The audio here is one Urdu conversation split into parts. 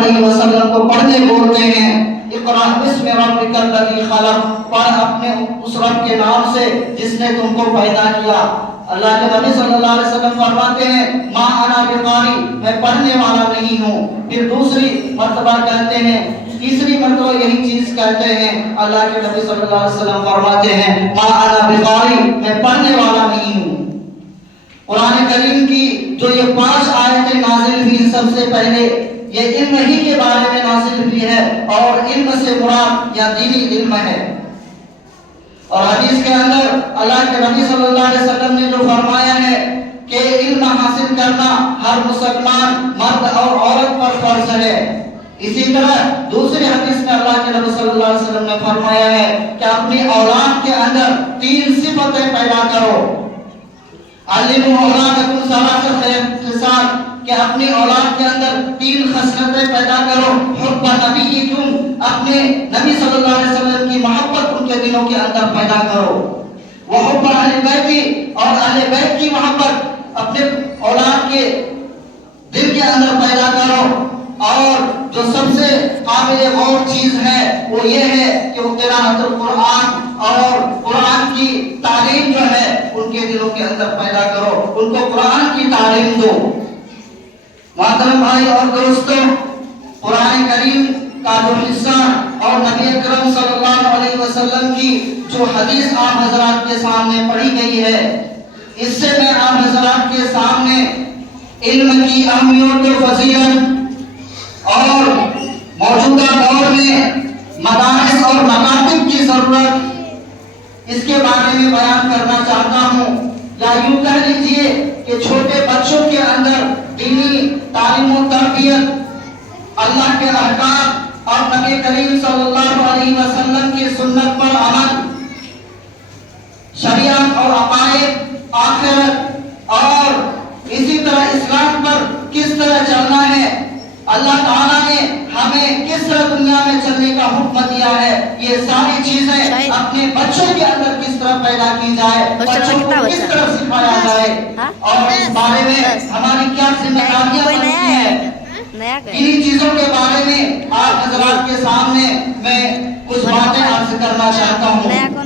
علیہ وسلم کو پڑھنے بولتے ہیں، اقرأ بسم ربک الذی خلق، پڑھ اپنے اس رب کے نام سے جس نے تم کو پیدا کیا۔ اللہ کے نبی صلی اللہ علیہ وسلم فرماتے ہیں ما انا بقاری، میں پڑھنے والا نہیں ہوں۔ پھر دوسری مرتبہ کہتے ہیں، تیسری مرتبہ یہی چیز کہتے ہیں، اللہ کے نبی صلی اللہ علیہ وسلم فرماتے ہیں ما انا بقاری، میں پڑھنے والا نہیں ہوں۔ قرآن کریم کی جو یہ 5 آیتیں نازل ہوئی، سب سے پہلے یہ علم ہی کے بارے میں نازل ہوئی ہے، اور علم سے مراد یا دینی علم ہے۔ اور حدیث کے اندر اللہ کے نبی صلی اللہ علیہ وسلم نے جو فرمایا ہے کہ علم حاصل کرنا ہر مسلمان مرد اور عورت پر فرض ہے۔ اسی طرح دوسری حدیث میں اللہ کے نبی صلی اللہ علیہ وسلم نے فرمایا ہے کہ اپنی اولاد کے اندر 3 صفتیں پیدا کرو۔ علموا اولادکم ثلاث خصال، کہ اپنی اولاد کے اندر 3 خصلتیں پیدا کرو۔ حب نبیکم، اپنے نبی صلی اللہ علیہ وسلم کی محبت ان کے دلوں کے اندر پیدا کرو۔ وحب اہل بیت، اور اہل بیت کی محبت اپنے اولاد کے دل کے اندر پیدا کرو۔ اور جو سب سے قابل غور چیز ہے وہ یہ ہے کہ وہ قراءۃ القرآن اور قرآن کی تعلیم جو ہے ان کے دلوں کے اندر پیدا کرو، ان کو قرآن کی تعلیم دو۔ محترم بھائی اور دوستوں، قرآن کریم کا جو حصہ اور نبی اکرم صلی اللہ علیہ وسلم کی جو حدیث آپ حضرات کے سامنے پڑھی گئی ہے، اس سے میں آپ حضرات کے سامنے علم کی اہمیت و فضیلت اور موجودہ دور میں مدارس اور مکاتب کی ضرورت، اس کے بارے میں بیان کرنا چاہتا ہوں۔ یا یوں کہہ لیجئے کہ چھوٹے بچوں کے اندر دینی تعلیم و تربیت، اللہ کے احکام اور نبی کریم صلی اللہ علیہ وسلم کی سنت پر عمل، شریعت اور عقائد، آخرت اور اسی طرح اسلام پر کس طرح چلنا ہے، اللہ تعالیٰ نے ہمیں کس طرح دنیا میں چلنے کا حکم دیا ہے، یہ ساری چیزیں اپنے بچوں کے اندر کس طرح پیدا کی جائے، بچوں کو کس طرح سکھایا جائے، اور اس بارے میں ہماری کیا ذمہ داریاں بنتی ہیں، انہی چیزوں کے بارے میں آپ حضرات کے سامنے میں کچھ باتیں عرض کرنا چاہتا ہوں۔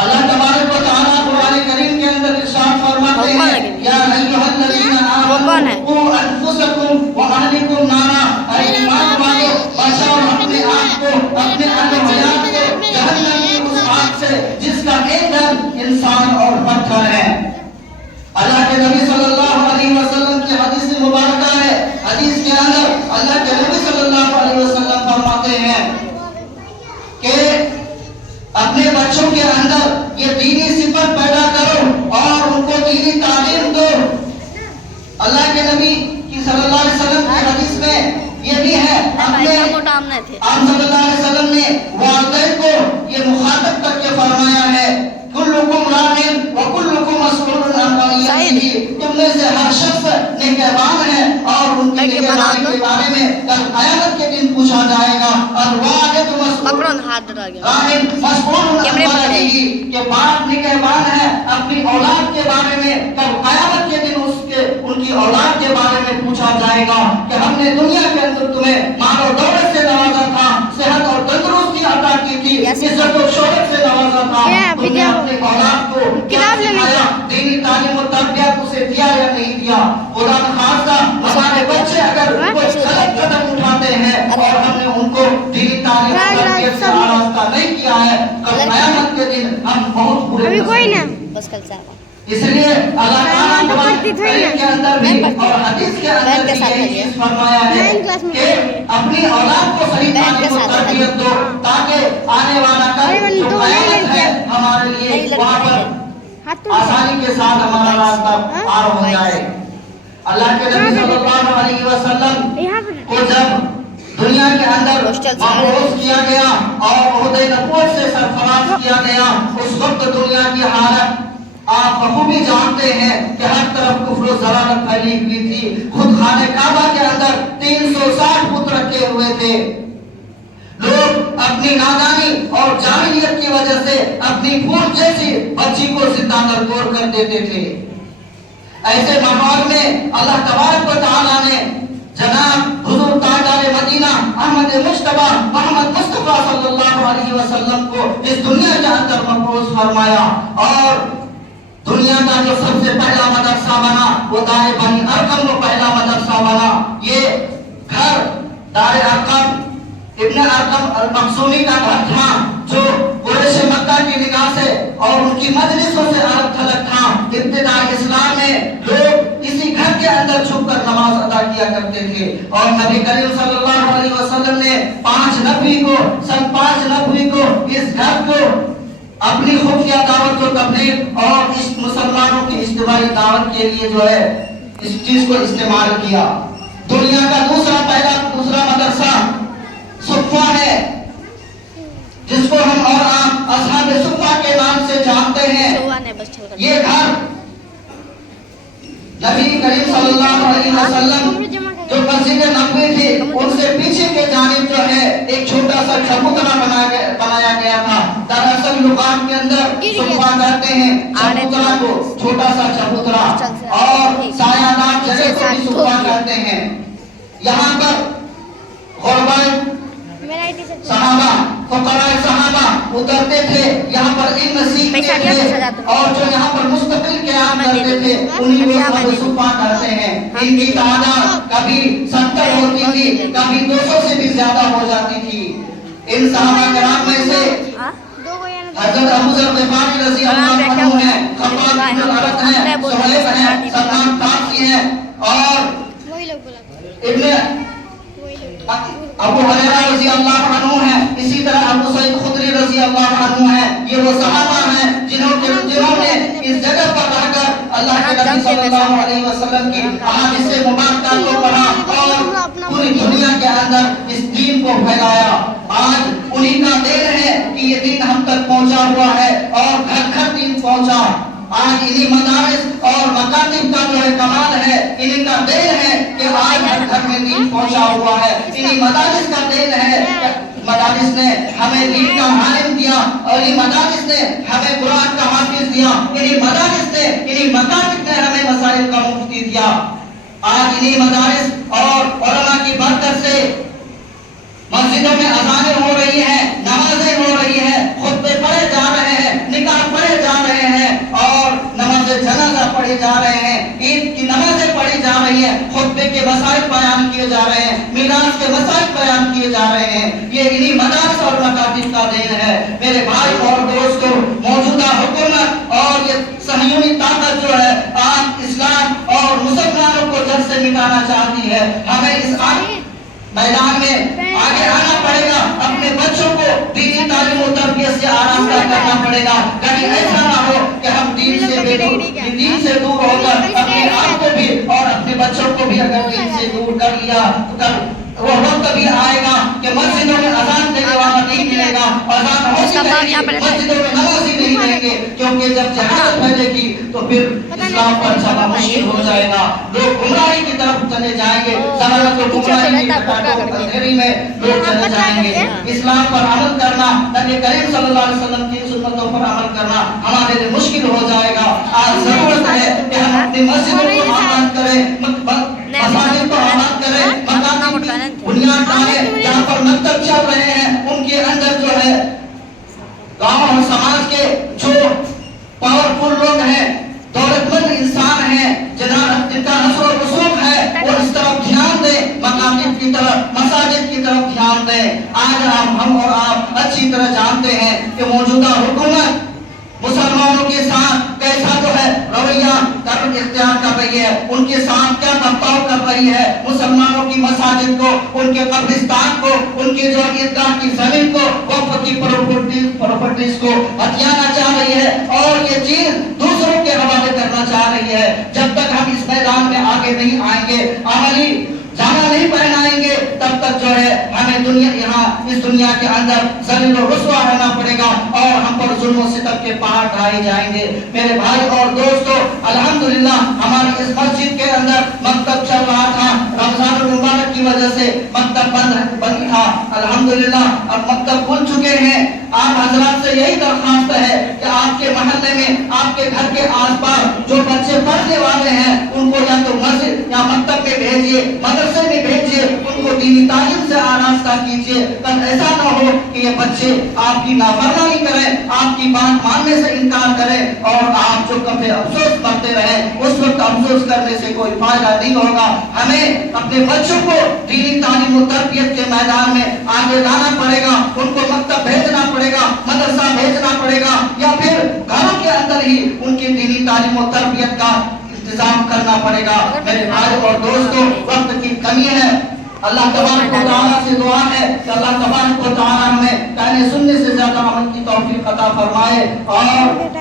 اللہ تبارک و تعالیٰ قرآن کریم کے اندر ارشاد فرماتے ہیں یا ایھا الذین آمنوا قوا انفسکم واہلکم نارا، اے ایمان والو بچاؤ اپنے آپ کو، اپنے اہل و عیال کو جہنم کی اس آگ سے جس کا ایندھن انسان اور پتھر ہے۔ اللہ کے نبی صلی اللہ علیہ وسلم کی حدیث مبارکہ ہے، حدیث کے اندر اللہ کے نبی صلی اللہ علیہ وسلم فرماتے ہیں کہ اپنے بچوں کے اندر یہ دینی صفت پیدا کرو اور ان کو دینی تعلیم دو۔ اللہ کے نبی کی صلی اللہ علیہ وسلم کی حدیث میں یہ بھی ہے، اپنے آپ صلی اللہ علیہ وسلم نے والدین کو یہ مخاطب کر کے فرمایا ہے کلکم راع وکلکم مسئول عن رعیتہ، تم میں سے ہر شخص نگہبان ہے اور ان کی نگہبانی کے بارے میں کل قیامت کے دن پوچھا جائے گا۔ اور والد مسئول عن رعیتہ، کہ باپ نگہبان ہے اپنی اولاد کے بارے میں، کل قیامت کے دن ان کی اولاد کے بارے میں پوچھا جائے گا کہ ہم نے دنیا کے اندر تمہیں مال و دولت سے نوازا تھا، صحت اور تندرستی عطا کی تھی، عزت و شہرت سے نوازا تھا، تم نے اپنے اولاد کو کیا سکھایا، دینی تعلیم و تربیت اسے دیا یا نہیں دیا؟ خدا نخواستہ ہمارے بچے اگر کچھ غلط قدم اٹھاتے ہیں اور ہم نے ان کو دینی تعلیم و تربیت سے آراستہ نہیں کیا ہے، کل قیامت کے دن ہم بہت برے اس لیے اللہ تعالیٰ قرآن کے اندر بھی اور حدیث کے اندر بھی یہ چیز فرمایا ہے کہ اپنی اولاد کو صحیح تعلیم و تربیت دو تاکہ آنے والا کل جو قیامت ہے ہمارے لیے وہاں پر آسانی کے ساتھ ہمارا راستہ پار ہو جائے۔ اللہ کے نبی صلی اللہ علیہ وسلم کو جب دنیا کے اندر مبعوث کیا گیا اور عہدہ نبوت سے سرفراز کیا گیا، اس وقت دنیا کی حالت آپ بخوبی جانتے ہیں کہ ہر طرف کفر و ضلالت پھیلی ہوئی تھی۔ خود خانہ کعبہ کے اندر 360 بت رکھے ہوئے تھے۔ لوگ اپنی نادانی اور جاہلیت کی وجہ سے اپنی پھول جیسی بچی کو زندہ نردور کر دیتے تھے۔ ایسے ماحول میں اللہ تبارک و تعالیٰ نے جناب حضور تاجدار محمد مجتبی محمد مصطفیٰ صلی اللہ علیہ وسلم کو اس دنیا کے اندر مبعوث فرمایا، اور دنیا کا جو سب سے پہلا مدرسہ بنا وہ دار بنی ارقم وہ پہلا مدرسہ بنا۔ یہ گھر دار ارقم ابن ارقم المخزومی کا گھر تھا، جو قریش مکہ کی نگاہ سے اور ان کی مجلسوں سے الگ تھلگ تھا۔ ابتدائی اسلام میں لوگ اسی گھر کے اندر چھپ کر نماز ادا کیا کرتے تھے، اور نبی کریم صلی اللہ علیہ وسلم نے 5 نبوی کو سن 5 نبوی کو اس گھر کو اپنی خفیہ دعوت و تبلیغ اور اس مسلمانوں کی اجتماعی دعوت کے لیے جو ہے اس چیز کو استعمال کیا۔ دنیا کا دوسرا مدرسہ صفہ ہے، جس کو ہم اور آپ اصحاب صفہ کے نام سے جانتے ہیں۔ یہ گھر نبی کریم صلی اللہ علیہ وسلم جو مسجد نبوی تھی ان سے پیچھے کے جانب جو ہے ایک چھوٹا سا چبوترا بنایا گیا تھا۔ دراصل لغات کے اندر صفہ کہتے ہیں چبوترا کو، چھوٹا سا چبوترا، اور سایہ دار جگہ کو بھی صفہ کہتے ہیں۔ یہاں پر غرباء صحابہ فقراء صحابہ اترتے تھے، یہاں پر علم سیکھتے تھے، اور جو یہاں پر مستقل قیام کرتے تھے انہیں وہ اصحاب صفہ کہتے ہیں۔ ان کی تعداد کبھی 70 ہوتی تھی، کبھی 200 سے بھی زیادہ ہو جاتی تھی۔ ان صحابہ کرام میں سے حضرت ابو ذر غفاری رضی اللہ عنہ ہیں، خباب بن الارت ہیں، سہیب ہیں، سلمان فارسی ہیں، اور ابن ابو ہریرہ رضی اللہ عنہ ہیں، اسی طرح ابو سعید خدری رضی اللہ عنہ ہیں۔ یہ وہ صحابہ ہیں جنہوں نے اس جگہ پر رہ کر اللہ کے نبی صلی اللہ علیہ وسلم کی احادیث مبارکہ کو پڑھا اور پوری دنیا کے اندر اس دین کو پھیلایا۔ آج انہی کا دین ہے کہ یہ دین ہم تک پہنچا ہوا ہے اور گھر گھر دین پہنچا۔ آج انہی مدارس اور مکاتب کا جو ہے کمال ہے، انہی کا دین ہے کہ آج ہر گھر میں دین پہنچا ہوا ہے۔ انہی مدارس کا دین ہے، مدارس نے ہمیں دین کا عالم دیا، اور انہی مدارس نے ہمیں قرآن کا حافظ دیا، انہی مدارس نے انہی مکاتب نے ہمیں مسائل کا مفتی دیا۔ آج انہی مدارس اور علماء کی برکت سے مسجدوں میں اذانیں ہو رہی ہیں، نمازیں ہو رہی ہیں، خطبے پڑھے جا رہے ہیں، نکاح پڑھے جا رہے ہیں، اور نماز جنازہ پڑھے جا رہے ہیں، عید کی نمازیں پڑھی جا رہی ہیں، خطبے کے مسائل بیان کیے جا رہے ہیں، میراث کے مسائل بیان کیے جا رہے ہیں۔ یہ انہی مدارس اور مکاتب کا دین ہے۔ میرے بھائی اور دوستو، موجودہ حکومت اور یہ صہیونی طاقت جو ہے آج اسلام اور مسلمانوں کو جڑ سے مٹانا چاہتی ہے۔ ہمیں اس میدان میں آگے آنا پڑے گا، اپنے بچوں کو دینی تعلیم و تربیت سے آراستہ کرنا پڑے گا۔ کہیں ایسا نہ ہو کہ ہم دین سے دور ہو کر اپنے آپ کو بھی اور اپنے بچوں کو بھی اگر دین سے دور کر لیا تو کل وہ وقت بھی آئے گا کہ مسجدوں میں اذان دینے والا نہیں ملے گا، اذان ہوتی رہے گی، مسجدوں میں نمازی نہیں رہیں گے، کیونکہ جب جہالت پھیلے گی تو پھر اسلام پر چلنا مشکل ہو جائے گا۔ لوگ گمراہی کی طرف چلے جائیں گے، ضلالت و گمراہی کی اندھیری میں لوگ چلے جائیں گے۔ اسلام پر عمل کرنا، نبی کریم صلی اللہ علیہ وسلم کی سنتوں پر عمل کرنا ہمارے لیے مشکل ہو جائے گا۔ آج ضرورت ہے کہ ہم اپنی مسجدوں کو آباد کریں، مساجد کو آباد کریں، مکاتب کی بنیاد ڈالیں۔ جہاں پر مکتب چل رہے ہیں ان کے اندر جو ہے گاؤں اور سماج کے جو پاورفل لوگ ہیں، دولت مند انسان ہیں، جن کا نسل و رسوخ ہے، وہ اس طرف دھیان دیں، مکاتب کی طرف، مساجد کی طرف دھیان دیں۔ آج ہم اور آپ اچھی طرح جانتے ہیں کہ موجودہ حکومت مسلمانوں کے ساتھ کیسا جو ہے رویہ اختیار کر رہی ہے، ان کے ساتھ کیا برتاؤ کر رہی ہے، مسلمانوں کی مساجد کو، ان کے قبرستان کو، ان کے جو عیدگاہ کی زمین کو، وقف کی پراپرٹیز کو ہتھیانا چاہ رہی ہے، اور یہ چیز دوسروں کے حوالے کرنا چاہ رہی ہے۔ جب تک ہم اس میدان میں آگے نہیں آئیں گے، عملی جامہ نہیں پہنائیں گے، تب تک جو ہے ہمیں اس دنیا کے اندر ذلیل و رسوا رہنا پڑے گا، اور ہم پر ظلم و ستم کے پہاڑ ڈھائے جائیں گے۔ میرے بھائی اور دوستو، الحمدللہ ہماری اس مسجد کے اندر مکتب چل رہا تھا، رمضان المبارک کی وجہ سے مکتب بند تھا۔ الحمدللہ اب مکتب کھل چکے ہیں۔ آپ حضرات سے یہی درخواست ہے کہ آپ کے محلے میں، آپ کے گھر کے آس پاس جو بچے پڑھنے والے ہیں ان کو یا تو مسجد یا مکتب میں بھیجیے، مدرسے میں بھیجیے، ان کو دینی تعلیم سے آراستہ کیجیے. کل ایسا نہ ہو کہ یہ بچے آپ کی نافرمانی کریں, آپ کی بات ماننے سے انکار کریں اور آپ جو کبھی افسوس کرتے رہیں. اس وقت افسوس کرنے سے کوئی فائدہ نہیں ہوگا. ہمیں اپنے بچوں کو دینی تعلیم و تربیت کے میدان میں آگے لانا پڑے گا. ان کو مکتب بھیجنا پڑے گا, مدرسہ بھیجنا پڑے گا, یا پھر گھروں کے اندر ہی ان کی دینی تعلیم و تربیت کا انتظام کرنا پڑے گا. میرے بھائی اور دوستوں, وقت کی کمی ہے. اللہ تبارک و تعالیٰ سے دعا ہے کہ اللہ تبارک و تعالیٰ ہمیں کہنے سننے سے زیادہ عمل کی توفیق عطا فرمائے اور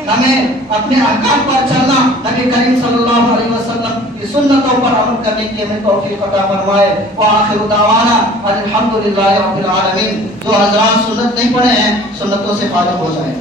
ہمیں اپنے احکام پر چلنا, نبی کریم صلی اللہ علیہ وسلم کی سنتوں پر عمل کرنے کی ہمیں توفیق عطا فرمائے. وآخر دعوانا الحمدللہ رب العالمین. جو حضرات سنت نہیں پڑھے ہیں سنتوں سے فارغ ہو جائیں.